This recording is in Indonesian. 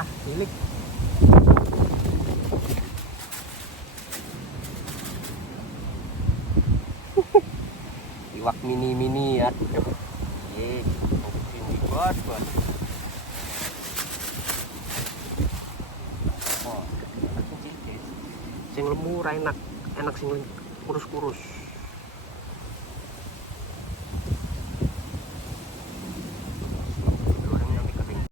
Ah, silik. Iwak mini-mini ya. Ye, ini buat. Oh, sing lemu ra enak, enak sing kurus-kurus.